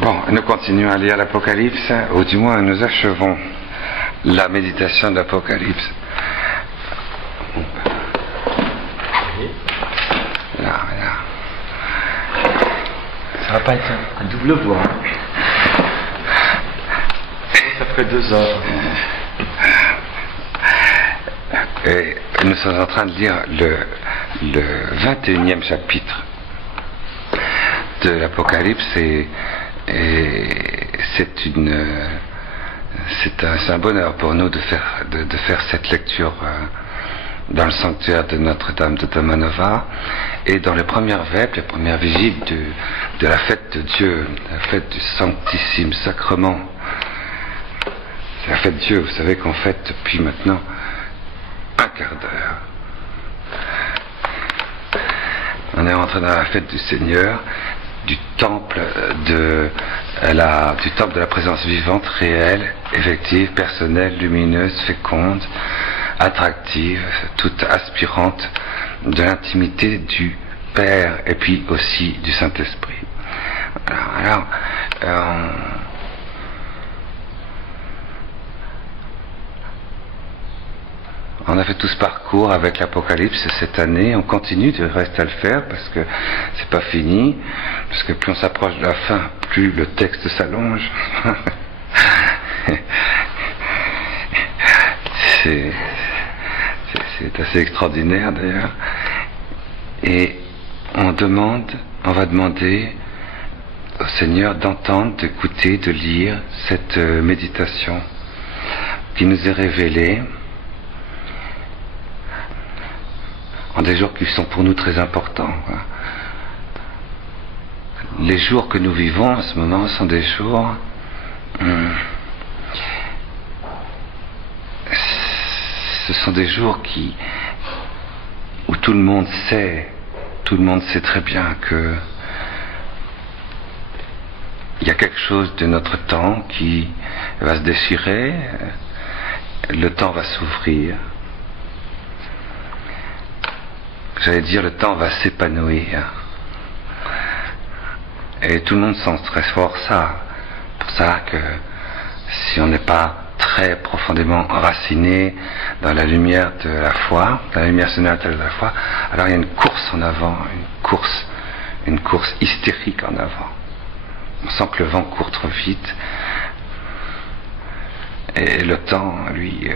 Bon, nous continuons à lire l'Apocalypse, ou du moins nous achevons la méditation de l'Apocalypse. Là. Ça va pas être un double voix. Ça ferait 2 heures. Et nous sommes en train de lire le 21e chapitre de l'Apocalypse et c'est un bonheur pour nous de faire cette lecture dans le sanctuaire de Notre-Dame de Domanova et dans les premières vêpres, les premières vigiles de la fête de Dieu, la fête du Sanctissime Sacrement. C'est la fête de Dieu, vous savez qu'on fête depuis maintenant un quart d'heure. On est rentré dans la fête du Seigneur, du temple de la présence vivante, réelle, effective, personnelle, lumineuse, féconde, attractive, toute aspirante de l'intimité du Père et puis aussi du Saint-Esprit. Alors, on a fait tout ce parcours avec l'Apocalypse cette année, on continue, il reste à le faire parce que c'est pas fini, parce que plus on s'approche de la fin, plus le texte s'allonge. C'est assez extraordinaire d'ailleurs. Et on va demander au Seigneur d'entendre, d'écouter, de lire cette méditation qui nous est révélée en des jours qui sont pour nous très importants. Les jours que nous vivons en ce moment sont des jours ce sont des jours où tout le monde sait très bien que il y a quelque chose de notre temps qui va se déchirer, le temps va s'ouvrir. J'allais dire, le temps va s'épanouir. Et tout le monde sent très fort ça. Pour ça que si on n'est pas très profondément enraciné dans la lumière de la foi, dans la lumière sénatale de la foi, alors il y a une course en avant, une course hystérique en avant. On sent que le vent court trop vite. Et le temps, lui,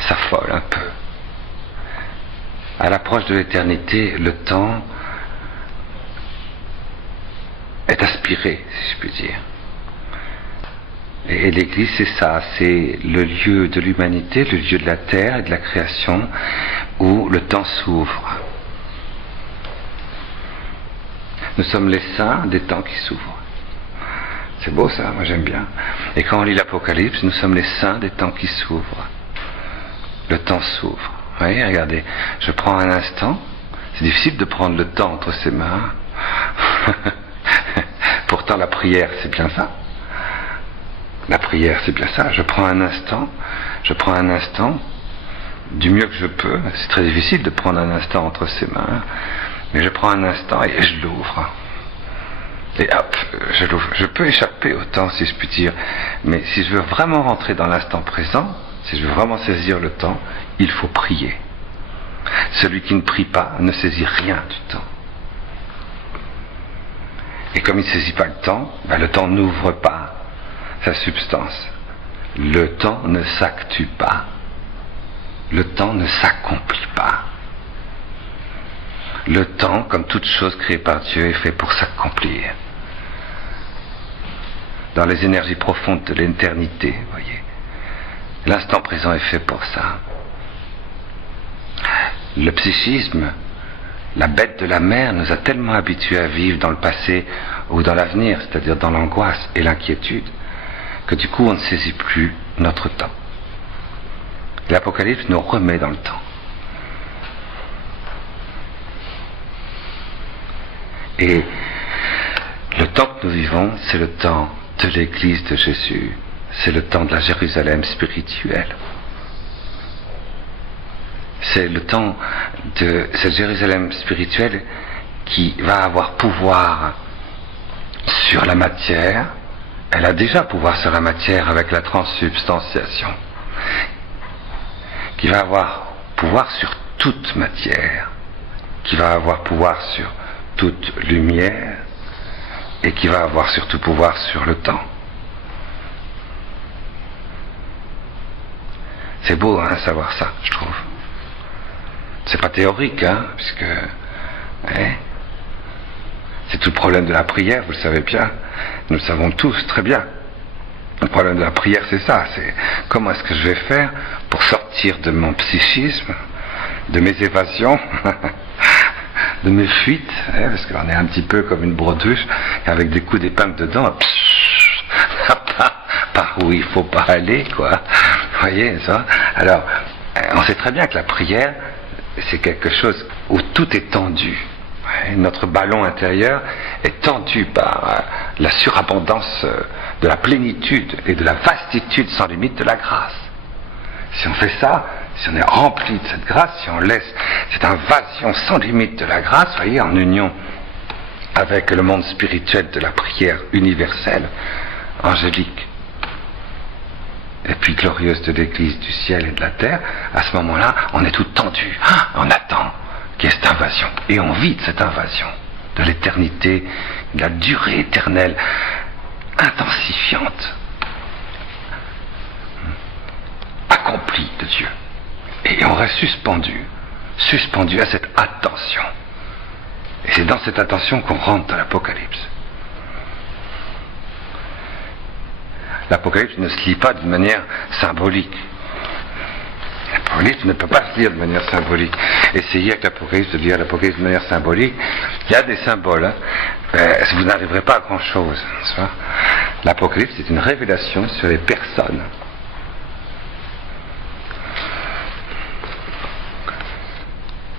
s'affole un peu. À l'approche de l'éternité, le temps est aspiré, si je puis dire. Et l'Église, c'est ça, c'est le lieu de l'humanité, le lieu de la terre et de la création, où le temps s'ouvre. Nous sommes les saints des temps qui s'ouvrent. C'est beau ça, moi j'aime bien. Et quand on lit l'Apocalypse, nous sommes les saints des temps qui s'ouvrent. Le temps s'ouvre. Vous voyez, regardez, je prends un instant, c'est difficile de prendre le temps entre ses mains. Pourtant la prière, c'est bien ça. La prière, c'est bien ça. Je prends un instant, du mieux que je peux. C'est très difficile de prendre un instant entre ses mains, mais je prends un instant et je l'ouvre. Et hop, je l'ouvre. Je peux échapper au temps, si je puis dire, mais si je veux vraiment rentrer dans l'instant présent, si je veux vraiment saisir le temps, il faut prier. Celui qui ne prie pas ne saisit rien du temps. Et comme il ne saisit pas le temps n'ouvre pas sa substance. Le temps ne s'actue pas. Le temps ne s'accomplit pas. Le temps, comme toute chose créée par Dieu, est fait pour s'accomplir. Dans les énergies profondes de l'éternité, vous voyez. L'instant présent est fait pour ça. Le psychisme, la bête de la mer, nous a tellement habitués à vivre dans le passé ou dans l'avenir, c'est-à-dire dans l'angoisse et l'inquiétude, que du coup on ne saisit plus notre temps. L'Apocalypse nous remet dans le temps. Et le temps que nous vivons, c'est le temps de l'Église de Jésus. C'est le temps de la Jérusalem spirituelle. C'est le temps de cette Jérusalem spirituelle qui va avoir pouvoir sur la matière, elle a déjà pouvoir sur la matière avec la transsubstantiation, qui va avoir pouvoir sur toute matière, qui va avoir pouvoir sur toute lumière, et qui va avoir surtout pouvoir sur le temps. C'est beau, hein, savoir ça, je trouve. C'est pas théorique, hein, puisque c'est tout le problème de la prière, vous le savez bien. Nous le savons tous très bien. Le problème de la prière, c'est ça. C'est comment est-ce que je vais faire pour sortir de mon psychisme, de mes évasions, de mes fuites, parce qu'on est un petit peu comme une brodeuse, avec des coups d'épingle dedans, par où il faut pas aller, quoi. Vous voyez ça? Alors, on sait très bien que la prière, c'est quelque chose où tout est tendu. Notre ballon intérieur est tendu par la surabondance de la plénitude et de la vastitude sans limite de la grâce. Si on fait ça, si on est rempli de cette grâce, si on laisse cette invasion sans limite de la grâce, vous voyez, en union avec le monde spirituel de la prière universelle, angélique, et puis glorieuse de l'Église du ciel et de la terre, à ce moment-là, on est tout tendu, on attend qu'il y ait cette invasion, et on vit de cette invasion, de l'éternité, de la durée éternelle, intensifiante, accomplie de Dieu. Et on reste suspendu à cette attention. Et c'est dans cette attention qu'on rentre dans l'Apocalypse. L'Apocalypse ne se lit pas d'une manière symbolique. L'Apocalypse ne peut pas se lire de manière symbolique. Essayez avec l'Apocalypse de lire l'Apocalypse de manière symbolique. Il y a des symboles, hein, vous n'arriverez pas à grand chose. L'Apocalypse est une révélation sur les personnes.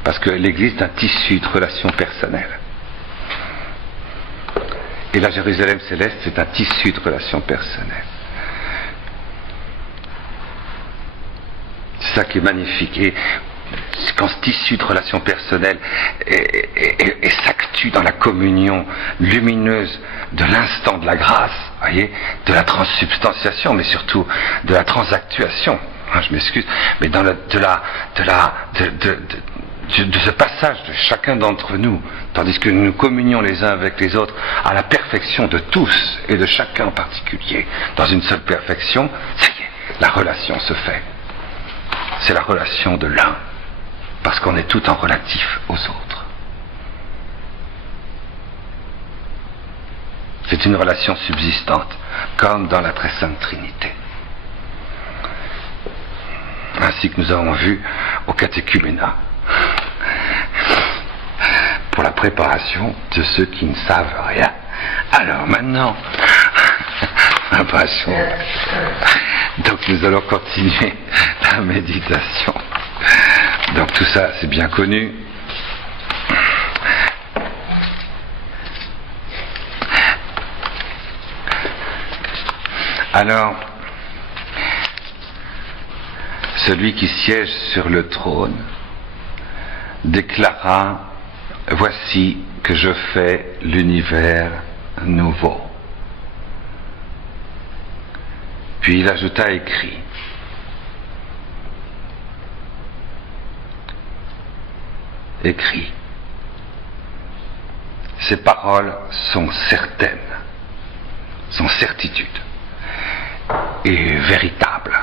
Parce que l'Église est un tissu de relations personnelles. Et la Jérusalem céleste, c'est un tissu de relations personnelles. C'est ça qui est magnifique. Et quand ce tissu de relations personnelles s'actue dans la communion lumineuse de l'instant de la grâce, voyez, de la transsubstantiation, mais surtout de la transactuation. Je m'excuse, mais dans de ce passage de chacun d'entre nous, tandis que nous communions les uns avec les autres à la perfection de tous et de chacun en particulier, dans une seule perfection, ça y est, la relation se fait. C'est la relation de l'un, parce qu'on est tout en relatif aux autres. C'est une relation subsistante, comme dans la très sainte Trinité. Ainsi que nous avons vu au catéchuménat, pour la préparation de ceux qui ne savent rien. Alors maintenant, préparation. Donc nous allons continuer la méditation. Donc tout ça, c'est bien connu. Alors, celui qui siège sur le trône déclara: voici que je fais l'univers nouveau. Puis il ajouta écrit. Écrit. Ces paroles sont certaines, sont certitudes, et véritables,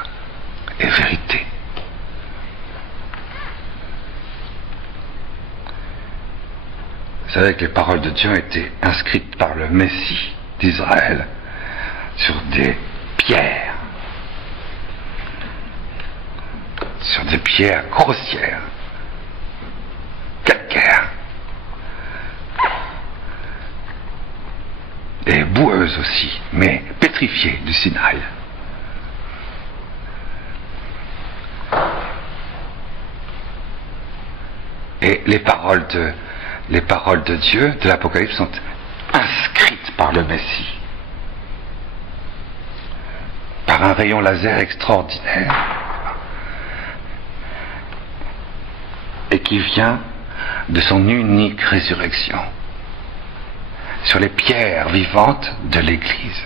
et vérité. Vous savez que les paroles de Dieu ont été inscrites par le Messie d'Israël sur des pierres grossières, calcaires, et boueuses aussi, mais pétrifiées du Sinaï. Et les paroles de Dieu, de l'Apocalypse, sont inscrites par le Messie, par un rayon laser extraordinaire, et qui vient de son unique résurrection. sur les pierres vivantes de l'Église.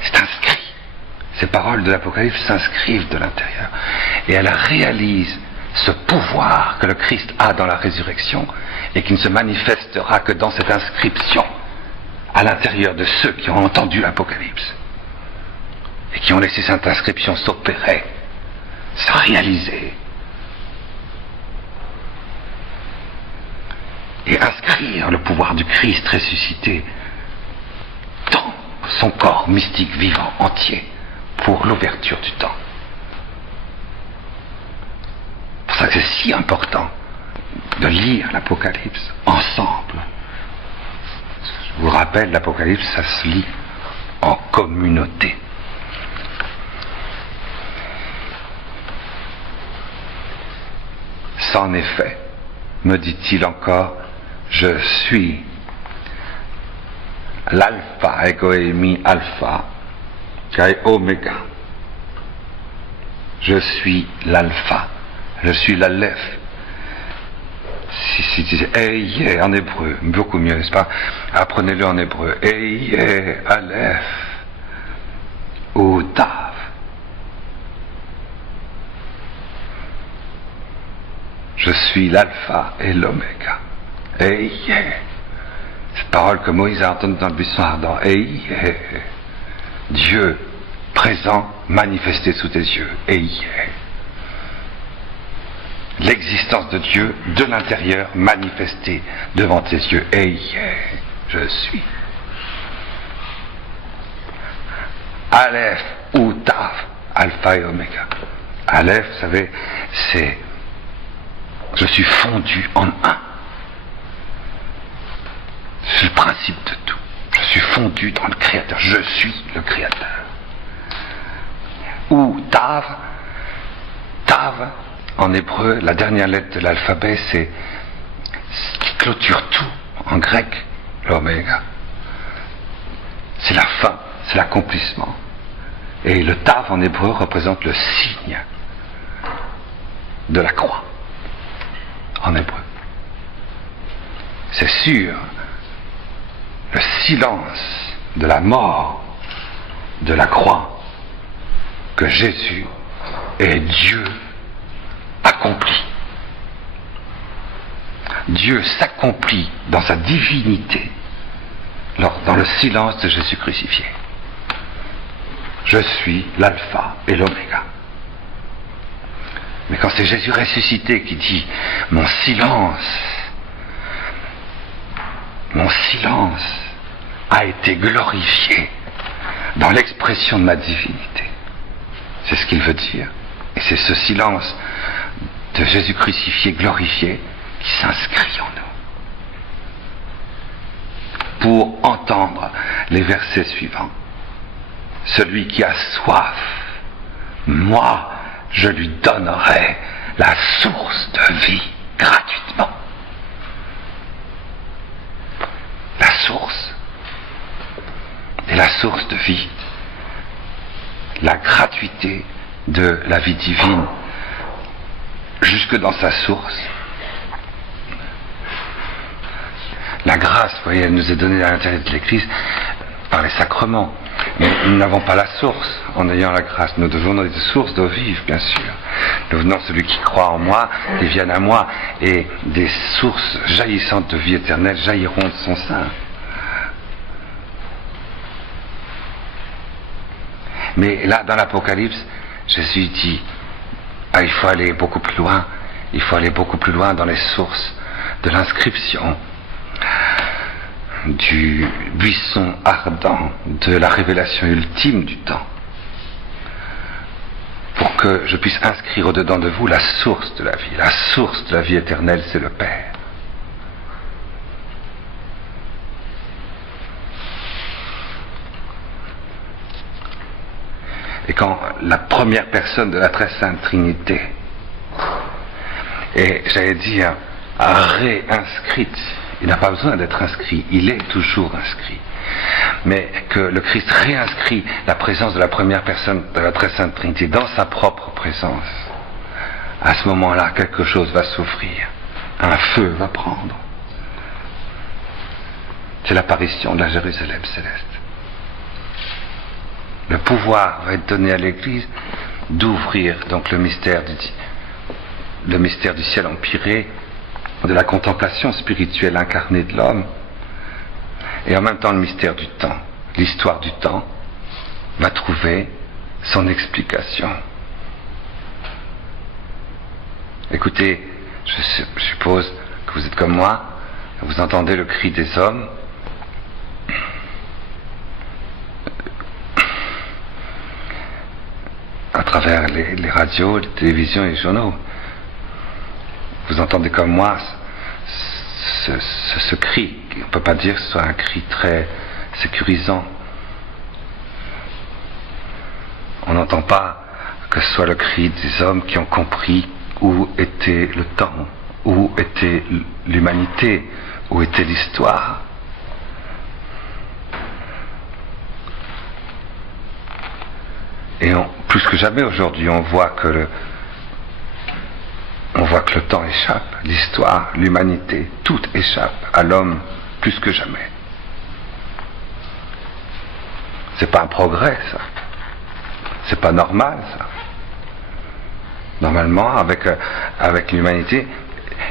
C'est inscrit. Ces paroles de l'Apocalypse s'inscrivent de l'intérieur. Et elles réalisent ce pouvoir que le Christ a dans la résurrection et qui ne se manifestera que dans cette inscription à l'intérieur de ceux qui ont entendu l'Apocalypse et qui ont laissé cette inscription s'opérer, se réaliser et inscrire le pouvoir du Christ ressuscité dans son corps mystique vivant entier pour l'ouverture du temps. C'est pour ça que c'est si important de lire l'Apocalypse ensemble. Je vous rappelle, l'Apocalypse, ça se lit en communauté. En effet, me dit-il encore, je suis l'alpha, ego eimi alpha, kai oméga. Je suis l'alpha, je suis l'aleph. Si Eye en hébreu, beaucoup mieux, n'est-ce pas? Apprenez-le en hébreu. Eye, aleph, ou tav. Je suis l'alpha et l'oméga. Eye. Cette parole que Moïse a entendue dans le buisson ardent. Eye. Dieu présent, manifesté sous tes yeux. Eye. L'existence de Dieu de l'intérieur manifestée devant tes yeux. Eye. Je suis. Aleph ou Tav, alpha et oméga. Aleph, vous savez, c'est je suis fondu en un. C'est le principe de tout. Je suis fondu dans le Créateur. Je suis le Créateur. Ou Tav. Tav, en hébreu, la dernière lettre de l'alphabet, c'est ce qui clôture tout. En grec, l'oméga. C'est la fin, c'est l'accomplissement. Et le Tav en hébreu représente le signe de la croix. En hébreu. C'est sûr, le silence de la mort, de la croix, que Jésus est Dieu accompli. Dieu s'accomplit dans sa divinité dans le silence de Jésus crucifié. Je suis l'alpha et l'oméga. Mais quand c'est Jésus ressuscité qui dit « Mon silence a été glorifié dans l'expression de ma divinité », c'est ce qu'il veut dire. Et c'est ce silence de Jésus crucifié, glorifié, qui s'inscrit en nous. Pour entendre les versets suivants. Celui qui a soif, moi, je lui donnerai la source de vie gratuitement. La source. Et la source de vie. La gratuité de la vie divine. Jusque dans sa source. La grâce, vous voyez, elle nous est donnée à l'intérieur de l'Église par les sacrements. Mais nous n'avons pas la source en ayant la grâce. Nous devenons des sources d'eau vive, bien sûr. Nous venons celui qui croit en moi, qui vienne à moi, et des sources jaillissantes de vie éternelle jailliront de son sein. Mais là, dans l'Apocalypse, Jésus dit, il faut aller beaucoup plus loin. Il faut aller beaucoup plus loin dans les sources de l'inscription du buisson ardent de la révélation ultime du temps, pour que je puisse inscrire au-dedans de vous la source de la vie. La source de la vie éternelle, c'est le Père. Et quand la première personne de la très sainte Trinité est, j'allais dire, réinscrite, il n'a pas besoin d'être inscrit, il est toujours inscrit. Mais que le Christ réinscrit la présence de la première personne de la très sainte Trinité dans sa propre présence. À ce moment-là, quelque chose va s'ouvrir. un feu va prendre. C'est l'apparition de la Jérusalem céleste. Le pouvoir va être donné à l'Église d'ouvrir donc le mystère du ciel empyré, de la contemplation spirituelle incarnée de l'homme, et en même temps le mystère du temps, l'histoire du temps, va trouver son explication. Écoutez, je suppose que vous êtes comme moi, vous entendez le cri des hommes, à travers les radios, les télévisions et les journaux. Vous entendez comme moi ce cri. On ne peut pas dire que ce soit un cri très sécurisant. On n'entend pas que ce soit le cri des hommes qui ont compris où était le temps, où était l'humanité, où était l'histoire. Et plus que jamais aujourd'hui, on voit que le temps échappe, l'histoire, l'humanité, tout échappe à l'homme plus que jamais. C'est pas un progrès, ça. C'est pas normal, ça. Normalement, avec l'humanité,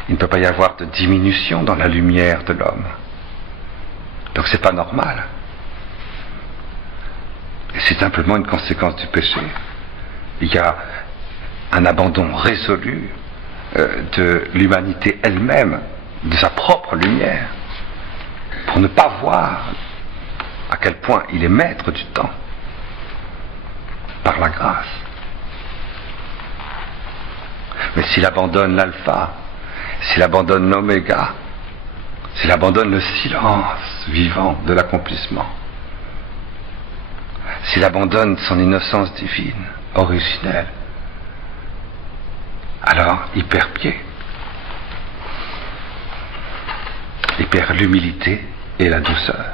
il ne peut pas y avoir de diminution dans la lumière de l'homme. Donc c'est pas normal. C'est simplement une conséquence du péché. Il y a un abandon résolu de l'humanité elle-même, de sa propre lumière, pour ne pas voir à quel point il est maître du temps, par la grâce. Mais s'il abandonne l'alpha, s'il abandonne l'oméga, s'il abandonne le silence vivant de l'accomplissement, s'il abandonne son innocence divine, originelle, alors il perd pied. Il perd l'humilité et la douceur.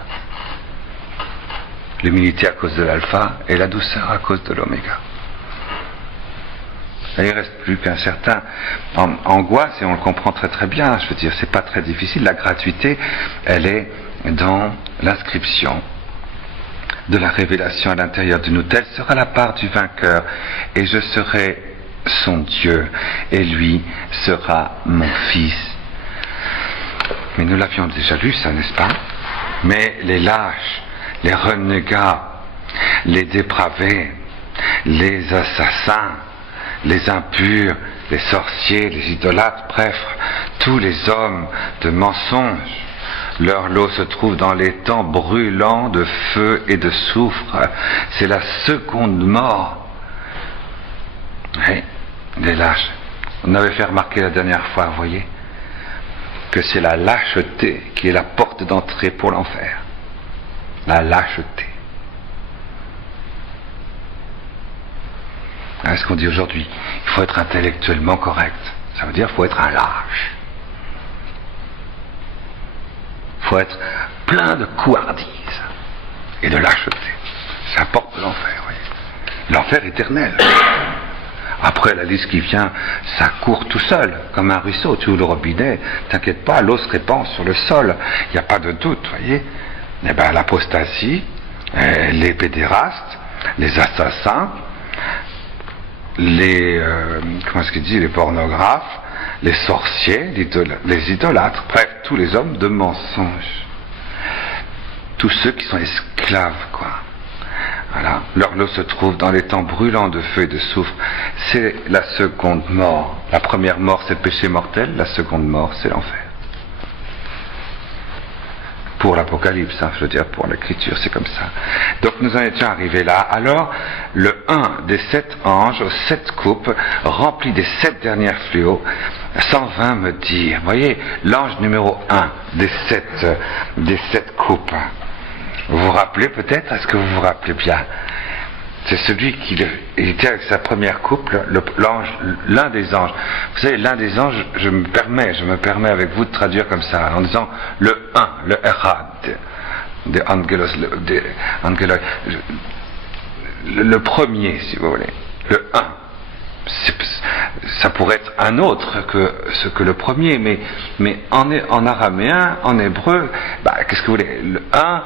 L'humilité à cause de l'alpha et la douceur à cause de l'oméga. Il ne reste plus qu'un certain angoisse, et on le comprend très très bien. Je veux dire, c'est pas très difficile. La gratuité, elle est dans l'inscription de la révélation à l'intérieur de nous. Telle sera la part du vainqueur, et je serai son Dieu, et lui sera mon fils. Mais nous l'avions déjà lu, ça, n'est-ce pas? Mais les lâches, les renégats, les dépravés, les assassins, les impurs, les sorciers, les idolâtres, bref, tous les hommes de mensonge, leur lot se trouve dans les temps brûlants de feu et de soufre. C'est la seconde mort. Oui, les lâches. On avait fait remarquer la dernière fois, vous voyez, que c'est la lâcheté qui est la porte d'entrée pour l'enfer. La lâcheté. Ce qu'on dit aujourd'hui, il faut être intellectuellement correct. Ça veut dire qu'il faut être un lâche. Il faut être plein de couardise et de lâcheté. C'est la porte de l'enfer, oui. L'enfer éternel. Après, la liste qui vient, ça court tout seul, comme un ruisseau. Tu ouvres le robinet, t'inquiète pas, l'eau se répand sur le sol. Il n'y a pas de doute, voyez. Eh bien, l'apostasie, les pédérastes, les assassins, les pornographes, les sorciers, les idolâtres, bref, tous les hommes de mensonge. Tous ceux qui sont esclaves, quoi. Voilà. Leur lot se trouve dans les temps brûlants de feu et de soufre. C'est la seconde mort. La première mort, c'est le péché mortel. La seconde mort, c'est l'enfer. Pour l'Apocalypse, je veux dire, pour l'Écriture, c'est comme ça. Donc nous en étions arrivés là. Alors, le 1 des 7 anges aux 7 coupes, rempli des 7 dernières fléaux, s'en vint me dire, voyez, l'ange numéro 1 des 7 coupes. Vous vous rappelez peut-être? Est-ce que vous vous rappelez bien? C'est celui qui était avec sa première coupe, l'ange, l'un des anges. Vous savez, l'un des anges, je me permets avec vous de traduire comme ça, en disant le 1, le Erad, de Angelos, le premier, si vous voulez, le 1. ça pourrait être un autre que ce que le premier, mais en araméen, en hébreu, qu'est-ce que vous voulez? Le 1,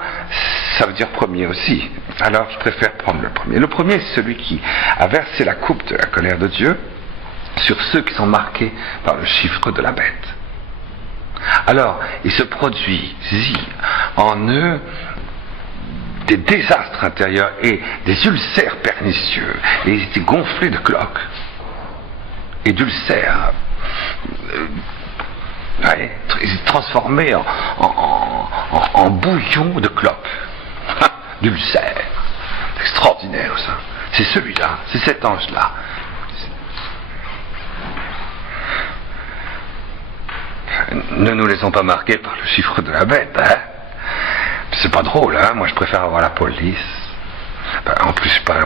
ça veut dire premier aussi. Alors je préfère prendre le premier. Le premier, c'est celui qui a versé la coupe de la colère de Dieu sur ceux qui sont marqués par le chiffre de la bête. Alors, il se produit en eux des désastres intérieurs et des ulcères pernicieux, et ils étaient gonflés de cloques et d'ulcères. Ils étaient transformés en bouillon de cloques, d'ulcères. C'est extraordinaire ça. C'est celui-là, c'est cet ange-là. Ne nous laissons pas marquer par le chiffre de la bête, hein. C'est pas drôle, hein. Moi je préfère avoir la police. En plus c'est pas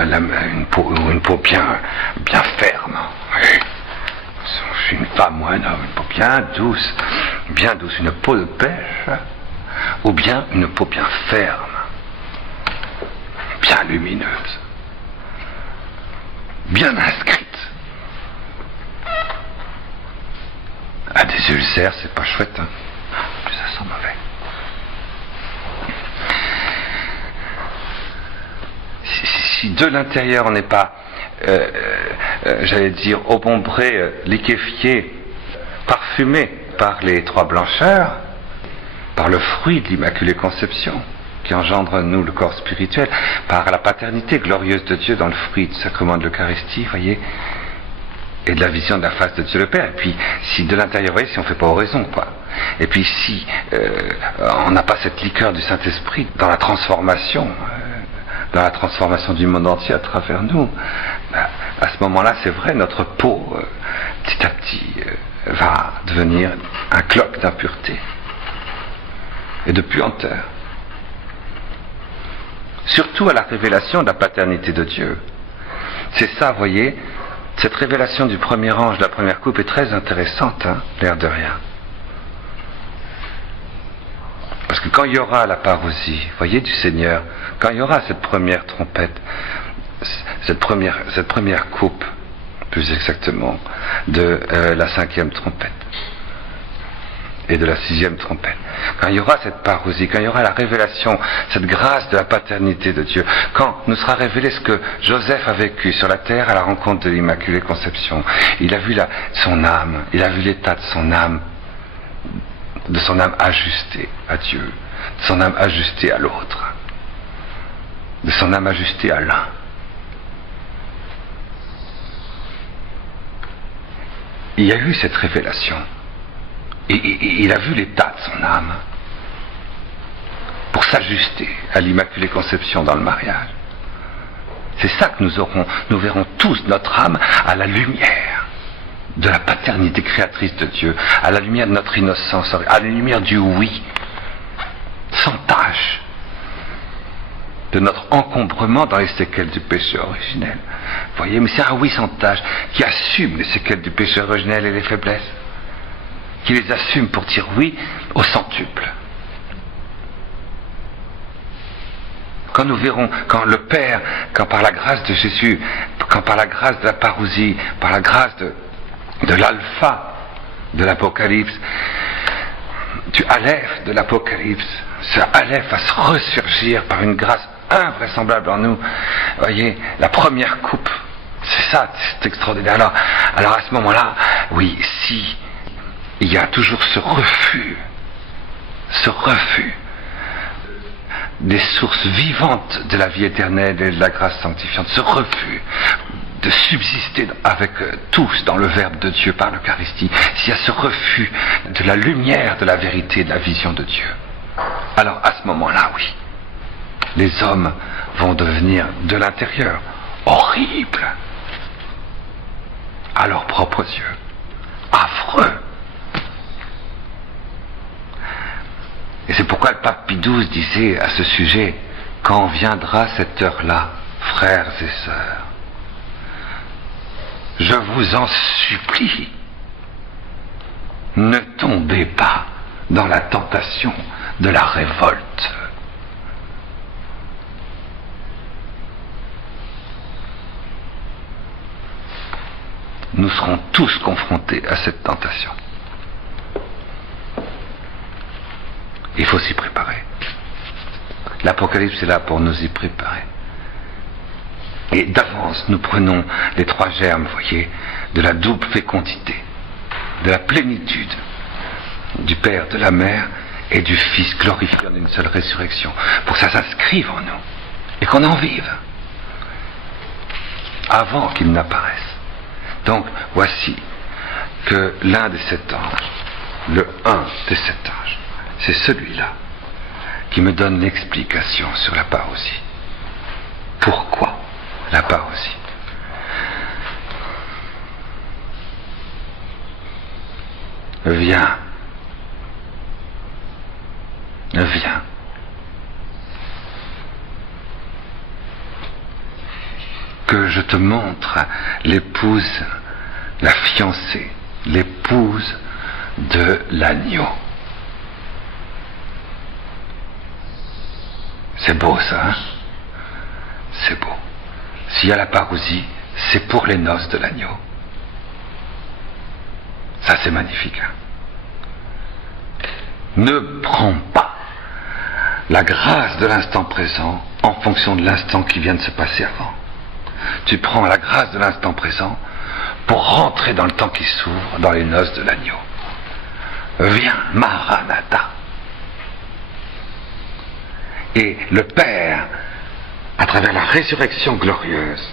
une peau bien ferme. Oui. Je suis une femme ou un homme, une peau bien douce, une peau de pêche, ou bien une peau bien ferme, bien lumineuse, bien inscrite. Des ulcères, c'est pas chouette, hein. Ça sent mauvais. Si de l'intérieur on n'est pas, j'allais dire, obombré, liquéfié, parfumé par les trois blancheurs, par le fruit de l'Immaculée Conception, qui engendre en nous le corps spirituel, par la paternité glorieuse de Dieu dans le fruit du sacrement de l'Eucharistie, voyez, et de la vision de la face de Dieu le Père. Et puis, si de l'intérieur, vous voyez, si on ne fait pas oraison, quoi. Et puis, si on n'a pas cette liqueur du Saint-Esprit dans la transformation du monde entier à travers nous, à ce moment-là, c'est vrai, notre peau, petit à petit, va devenir un cloque d'impureté et de puanteur. Surtout à la révélation de la paternité de Dieu. C'est ça, vous voyez. Cette révélation du premier ange, de la première coupe, est très intéressante, hein, l'air de rien. Parce que quand il y aura la parousie, voyez, du Seigneur, quand il y aura cette première trompette, cette première coupe, plus exactement, de la 5e trompette et de la 6e trompette, quand il y aura cette parousie, quand il y aura la révélation, cette grâce de la paternité de Dieu, quand nous sera révélé ce que Joseph a vécu sur la terre à la rencontre de l'Immaculée Conception, il a vu son âme, il a vu l'état de son âme ajustée à Dieu, de son âme ajustée à l'autre, de son âme ajustée à l'un. Il y a eu cette révélation. Et il a vu l'état de son âme pour s'ajuster à l'Immaculée Conception dans le mariage. C'est ça que nous verrons tous notre âme à la lumière de la paternité créatrice de Dieu, à la lumière de notre innocence, à la lumière du oui, sans tache, de notre encombrement dans les séquelles du péché originel. Vous voyez, mais c'est un oui sans tache qui assume les séquelles du péché originel et les faiblesses, qui les assume pour dire oui au centuple. Quand nous verrons, quand le Père, quand par la grâce de Jésus, quand par la grâce de la parousie, par la grâce de l'alpha de l'Apocalypse, du aleph de l'Apocalypse, ce aleph va se ressurgir par une grâce invraisemblable en nous. Voyez, la première coupe, c'est ça, c'est extraordinaire. Alors à ce moment-là, oui, si il y a toujours ce refus des sources vivantes de la vie éternelle et de la grâce sanctifiante, ce refus de subsister avec tous dans le Verbe de Dieu par l'Eucharistie, s'il y a ce refus de la lumière de la vérité et de la vision de Dieu, alors à ce moment-là, oui, les hommes vont devenir de l'intérieur horribles à leurs propres yeux, affreux. Et c'est pourquoi le pape Pie XII disait à ce sujet: quand viendra cette heure-là, frères et sœurs, je vous en supplie, ne tombez pas dans la tentation de la révolte. serons tous confrontés à cette tentation. Il faut s'y préparer. L'Apocalypse est là pour nous y préparer. Et d'avance, nous prenons les 3 germes, voyez, de la double fécondité, de la plénitude du Père, de la Mère et du Fils glorifié en une seule résurrection, pour que ça s'inscrive en nous et qu'on en vive avant qu'il n'apparaisse. Donc, voici que l'un des 7 anges, le un des 7 anges, c'est celui-là qui me donne l'explication sur la parousie. Pourquoi la parousie? Viens. Viens. Que je te montre l'épouse, la fiancée, l'épouse de l'agneau. C'est beau ça, hein? C'est beau. S'il y a la parousie, c'est pour les noces de l'agneau. Ça c'est magnifique. Hein? Ne prends pas la grâce de l'instant présent en fonction de l'instant qui vient de se passer avant. Tu prends la grâce de l'instant présent pour rentrer dans le temps qui s'ouvre, dans les noces de l'agneau. Viens, Maranatha. Et le Père, à travers la résurrection glorieuse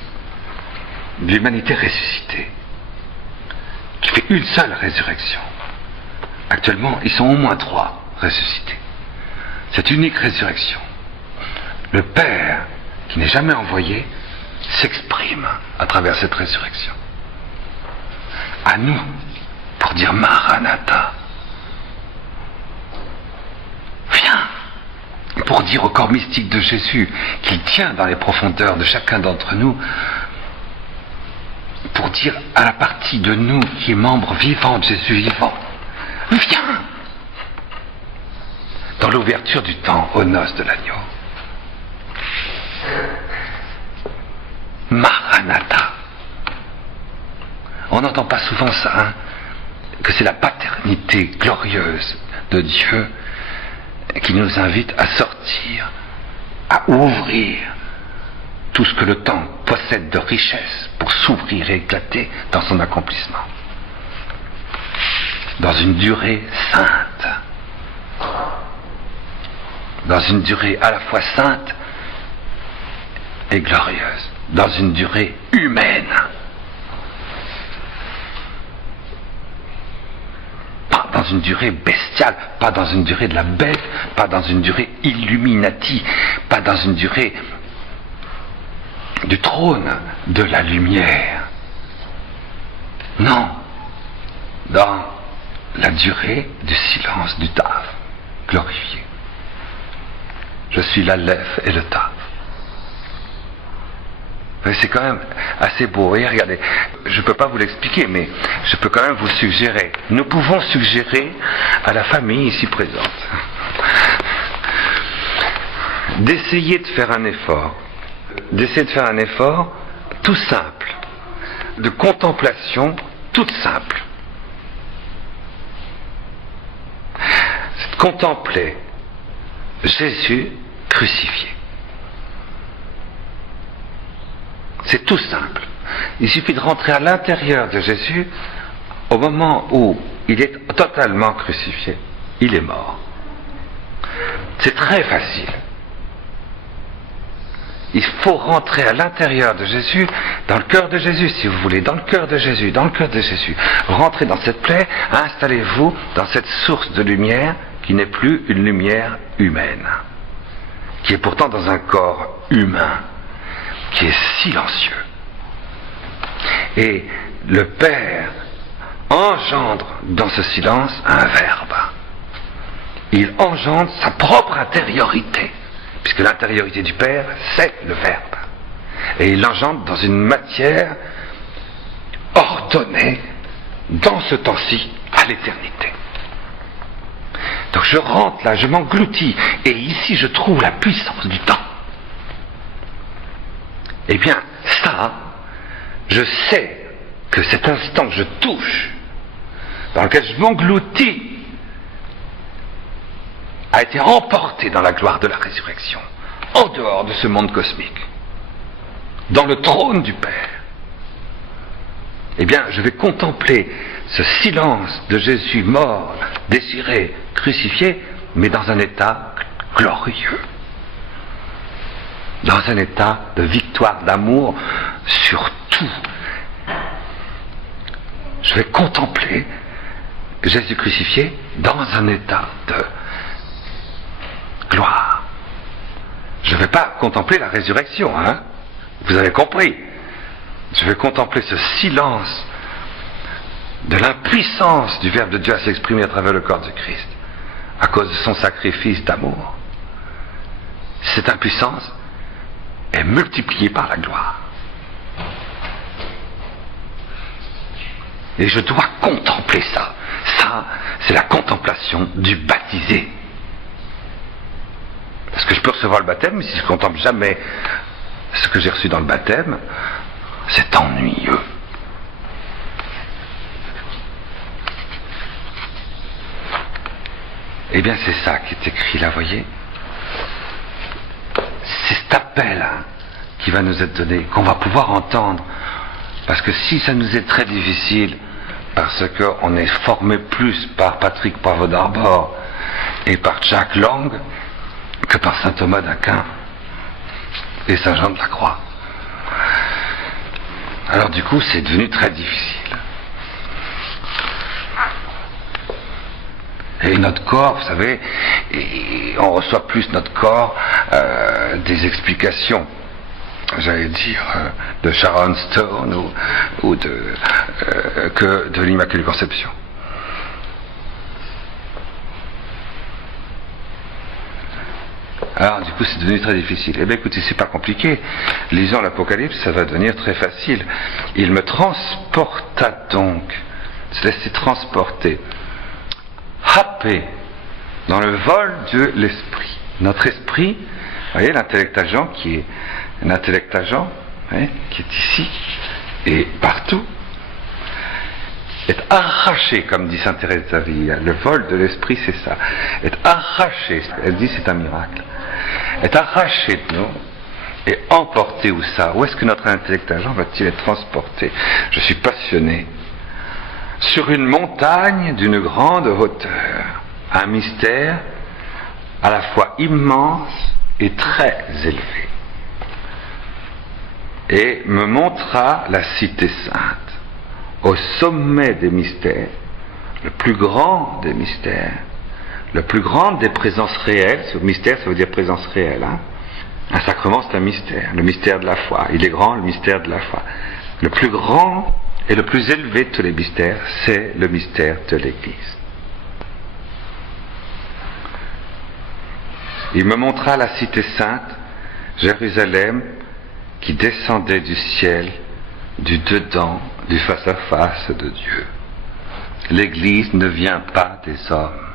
de l'humanité ressuscitée, qui fait une seule résurrection. Actuellement, ils sont au moins 3 ressuscités. Cette unique résurrection, le Père, qui n'est jamais envoyé, s'exprime à travers cette résurrection. À nous, pour dire Maranatha. Viens. Pour dire au corps mystique de Jésus, qu'il tient dans les profondeurs de chacun d'entre nous, pour dire à la partie de nous qui est membre vivant de Jésus vivant, viens dans l'ouverture du temps aux noces de l'agneau. Maranatha. On n'entend pas souvent ça, hein, que c'est la paternité glorieuse de Dieu qui nous invite à sortir, à ouvrir tout ce que le temps possède de richesse pour s'ouvrir et éclater dans son accomplissement. Dans une durée sainte. Dans une durée à la fois sainte et glorieuse. Dans une durée humaine. Pas dans une durée bestiale, pas dans une durée de la bête, pas dans une durée illuminati, pas dans une durée du trône de la lumière. Non, dans la durée du silence du Tav, glorifié. Je suis l'Aleph et le Tav. C'est quand même assez beau. Et regardez, je ne peux pas vous l'expliquer, mais je peux quand même vous suggérer. Nous pouvons suggérer à la famille ici présente d'essayer de faire un effort. D'essayer de faire un effort tout simple, de contemplation toute simple. C'est de contempler Jésus crucifié. C'est tout simple. Il suffit de rentrer à l'intérieur de Jésus au moment où il est totalement crucifié. Il est mort. C'est très facile. Il faut rentrer à l'intérieur de Jésus, dans le cœur de Jésus, si vous voulez, dans le cœur de Jésus, dans le cœur de Jésus. Rentrez dans cette plaie, installez-vous dans cette source de lumière qui n'est plus une lumière humaine, qui est pourtant dans un corps humain, qui est silencieux. Et le Père engendre dans ce silence un verbe. Il engendre sa propre intériorité, puisque l'intériorité du Père, c'est le Verbe. Et il l'engendre dans une matière ordonnée dans ce temps-ci à l'éternité. Donc je rentre là, je m'engloutis, et ici je trouve la puissance du temps. Eh bien, ça, je sais que cet instant que je touche, dans lequel je m'engloutis, a été emporté dans la gloire de la résurrection, en dehors de ce monde cosmique, dans le trône du Père, eh bien, je vais contempler ce silence de Jésus mort, désiré, crucifié, mais dans un état glorieux, dans un état de victoire, d'amour sur tout. Je vais contempler Jésus crucifié dans un état de gloire. Je ne vais pas contempler la résurrection, hein? Vous avez compris. Je vais contempler ce silence de l'impuissance du Verbe de Dieu à s'exprimer à travers le corps de Christ, à cause de son sacrifice d'amour. Cette impuissance est multipliée par la gloire. Et je dois contempler ça. Ça, c'est la contemplation du baptisé. Parce que je peux recevoir le baptême, mais si je ne contemple jamais ce que j'ai reçu dans le baptême, c'est ennuyeux. Eh bien, c'est ça qui est écrit là, voyez. C'est cet appel qui va nous être donné, qu'on va pouvoir entendre. Parce que si ça nous est très difficile, parce qu'on est formé plus par Patrick Poivre d'Arbor et par Jack Lang que par saint Thomas d'Aquin et saint Jean de la Croix. Alors du coup, c'est devenu très difficile. Et notre corps, vous savez, on reçoit plus notre corps des explications, j'allais dire, de Sharon Stone ou que de l'Immaculée Conception. Alors du coup c'est devenu très difficile. Eh bien écoutez, c'est pas compliqué. Lisant l'Apocalypse, ça va devenir très facile. Il me transporta donc, se laisser transporter, happé dans le vol de l'esprit. Notre esprit, vous voyez, l'intellect agent qui est un intellect agent, qui est ici et partout, est arraché, comme dit sainte Thérèse d'Avila. Le vol de l'esprit, c'est ça. Est arraché, elle dit c'est un miracle. Est arraché de nous et emporté où ça? Où est-ce que notre intellect agent va-t-il être transporté? Je suis passionné. Sur une montagne d'une grande hauteur, un mystère à la fois immense et très élevé. Et me montra la cité sainte, au sommet des mystères, le plus grand des mystères, le plus grand des présences réelles. Ce mystère, ça veut dire présence réelle. Un sacrement, c'est un mystère, le mystère de la foi. Il est grand, le mystère de la foi. Le plus grand et le plus élevé de tous les mystères, c'est le mystère de l'Église. Il me montra la cité sainte, Jérusalem, qui descendait du ciel, du dedans, du face-à-face de Dieu. L'Église ne vient pas des hommes.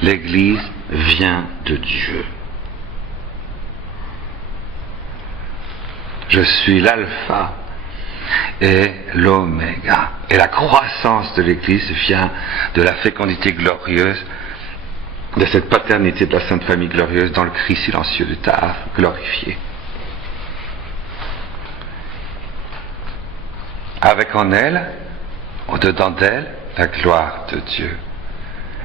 L'Église vient de Dieu. Je suis l'alpha et l'oméga. Et la croissance de l'Église vient de la fécondité glorieuse, de cette paternité de la Sainte Famille glorieuse dans le cri silencieux du Tave glorifié. Avec en elle, au-dedans d'elle, la gloire de Dieu.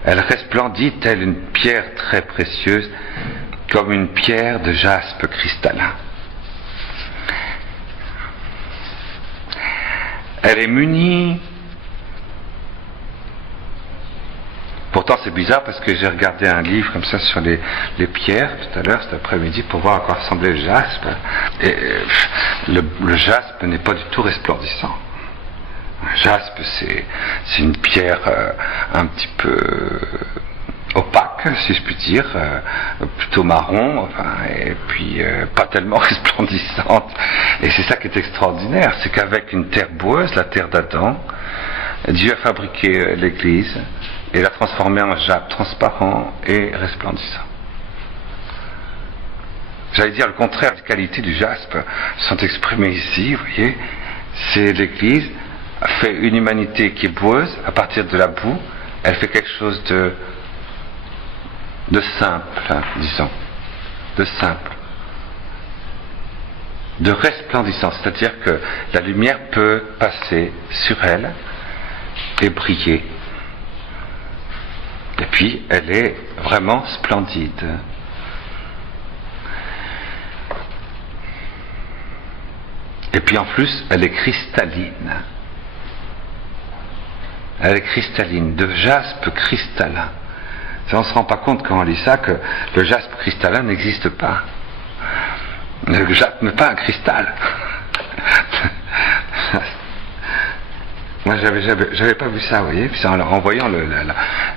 Elle resplendit telle une pierre très précieuse, comme une pierre de jaspe cristallin. Elle est munie. Pourtant c'est bizarre parce que j'ai regardé un livre comme ça sur les pierres tout à l'heure, cet après-midi, pour voir à quoi ressemblait le jaspe. Et le jaspe n'est pas du tout resplendissant. Un jaspe, c'est une pierre un petit peu opaque, si je puis dire, plutôt marron, et puis pas tellement resplendissante. Et c'est ça qui est extraordinaire, c'est qu'avec une terre boueuse, la terre d'Adam, Dieu a fabriqué l'Église et l'a transformée en jaspe transparent et resplendissant. j'allais dire le contraire des qualités du jaspe, sont exprimées ici, vous voyez. C'est l'Église fait une humanité qui est boueuse, à partir de la boue, elle fait quelque chose de simple, hein, disons, de simple, de resplendissant, c'est-à-dire que la lumière peut passer sur elle et briller. Et puis, elle est vraiment splendide. Et puis en plus, elle est cristalline. Elle est cristalline, de jaspe cristallin. Ça, on ne se rend pas compte quand on lit ça que le jaspe cristallin n'existe pas. Le jaspe n'est pas un cristal. Moi, j'avais pas vu ça, vous voyez. Puis c'est en leur envoyant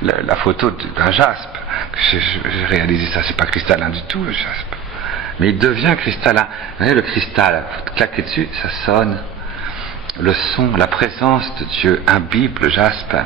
la photo d'un jaspe que j'ai réalisé ça. C'est pas cristallin du tout, le jaspe. Mais il devient cristallin. Vous voyez, le cristal, vous claquez dessus, ça sonne. Le son, la présence de Dieu imbibe le jaspe.